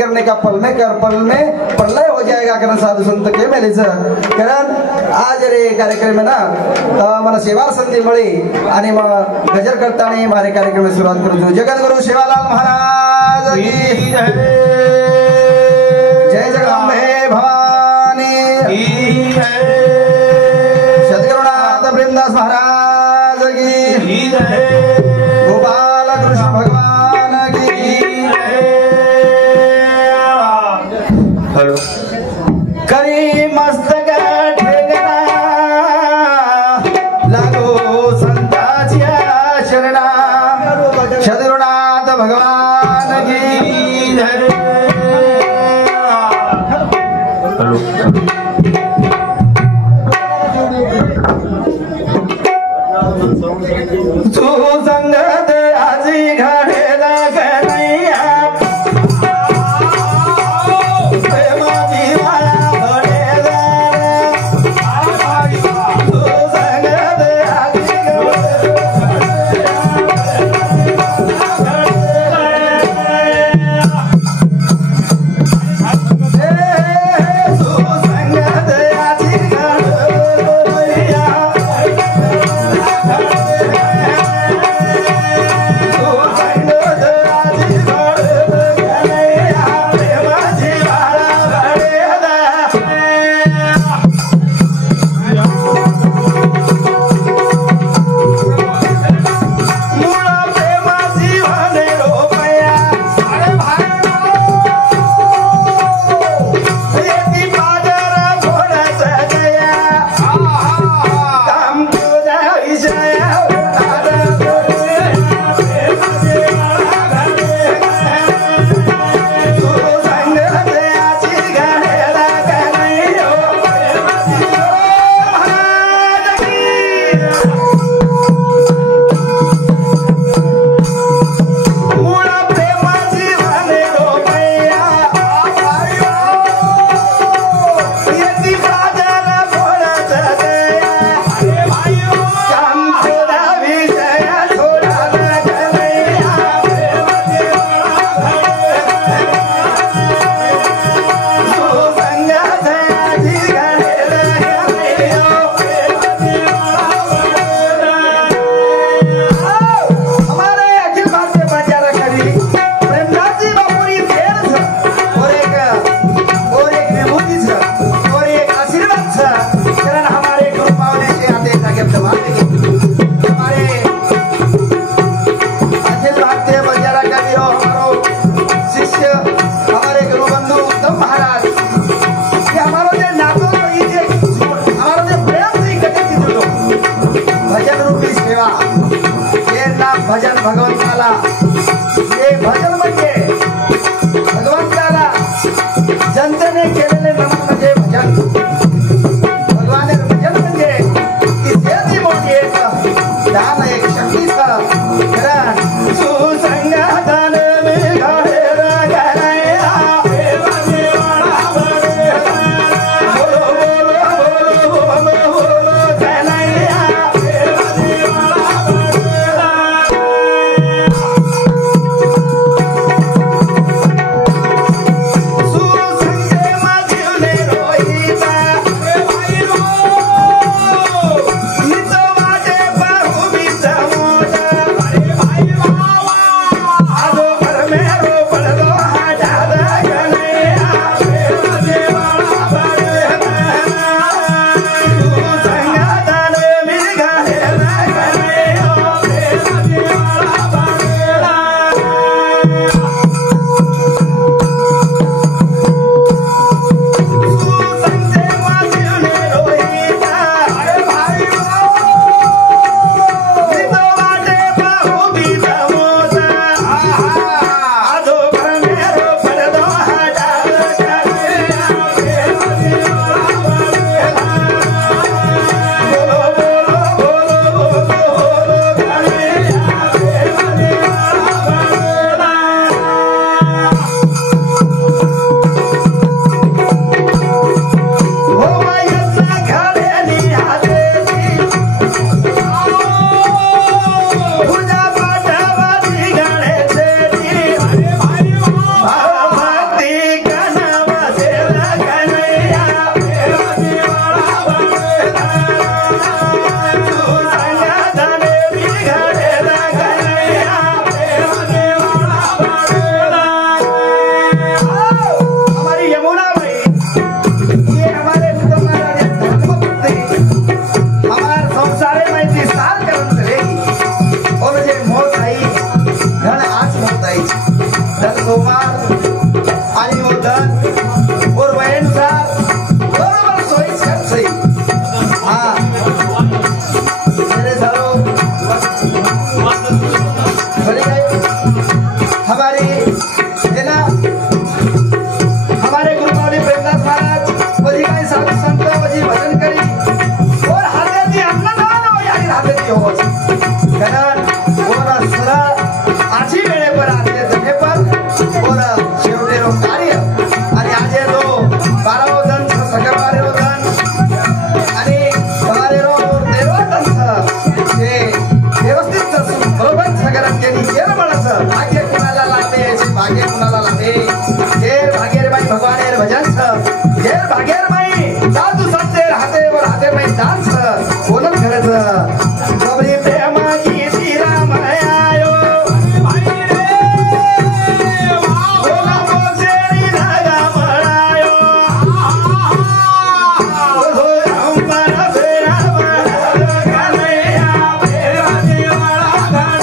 करने का पल में प्रलय हो जाएगा कारण साधु संत के मेलेच कारण आज रे कार्यक्रम में ना मला सेवा संधी मिळी आणि मग गजर करताना मारे कार्यक्रम में सुरुवात करू जगद्गुरु सेवालाल महाराज की जय जगदम्बे भवानी की सद्गुरुनाथ वृंदास महाराज की गोपाल कृष्ण भगवान की करी मस्तक ठेगना लागो संताच्या शरणा सद्गुरुनाथ भगवान की जय तू संगत आजी घडेला कन्हैया प्रेमाची आणि होतं और वयनुसार बरोबर सोयीस्कर सही हाँ मेरे सालों बड़ी गई हमारी है ना हमारे गुरु मौली प्रेमदास महाराज वही का साधु संत वही भजन करी और हाथे दी अन्नदान हो यानी हाथे दी हो कारण और सदा आजी वेळे पर आते जगह पर और शेवटे रो कार्य आणि आजे तो 12 दन सकरवारे रो दन आणि हमारे रो 13 दन हे व्यवस्थित बरोबर सगळ्यांनी केली केलं म्हणायचं भाग्य कुणाला लाभे भाग्य कुणाला लाभे जेर भाग्यरबाई भगवानेर भजन जेर भाग्यरबाई साधू संतेर हातेवर हाते बाई डान्स कोणच करायचं सबरी प्रेमाची श्रीराम आयो भाई रे बोला बोसेरी धागा मळायो हो अंबर फेरा कन्हैया फेरा देवाला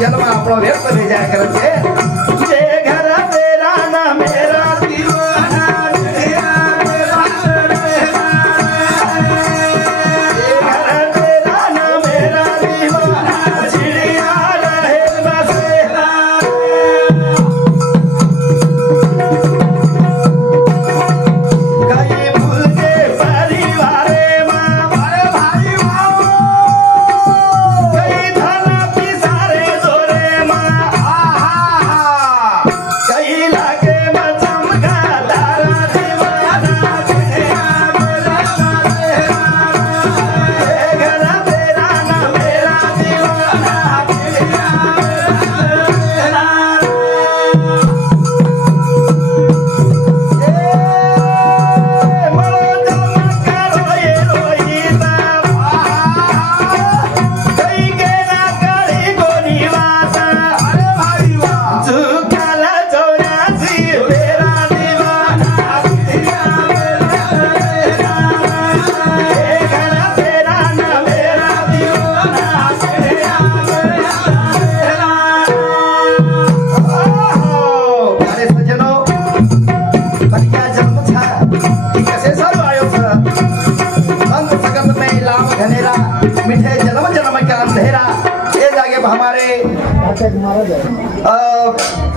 जन्म आपको व्यक्त भेजा करते जे घर तेरा ना मेरा दीवाना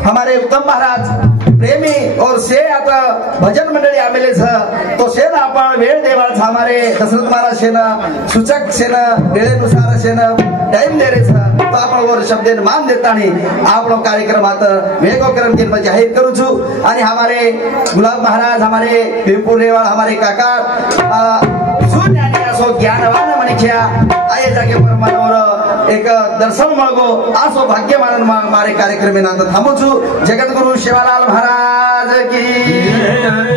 हमारे उत्तम महाराज प्रेमी और से आता भजन मंडळी आमेले तो शेन आपण वेळ देवाच हमारे दशरथ महाराज शेन सूचक शेन वेळेनुसार शेन टाइम दे रे तो आपण वर शब्देन मान देता आणि आपण कार्यक्रमात वेगोकरण केलं जाहीर करू छु आणि हमारे गुलाब महाराज हमारे विपुल रेवाळ हमारे काका सुज्ञानी असो ज्ञानवान मनुष्या आये जागे पर मनोर एक दर्शन मळगो असो भाग्यमान मारे कार्यक्रम में नांद थांबू छु जगद्गुरु शिवालाल महाराज की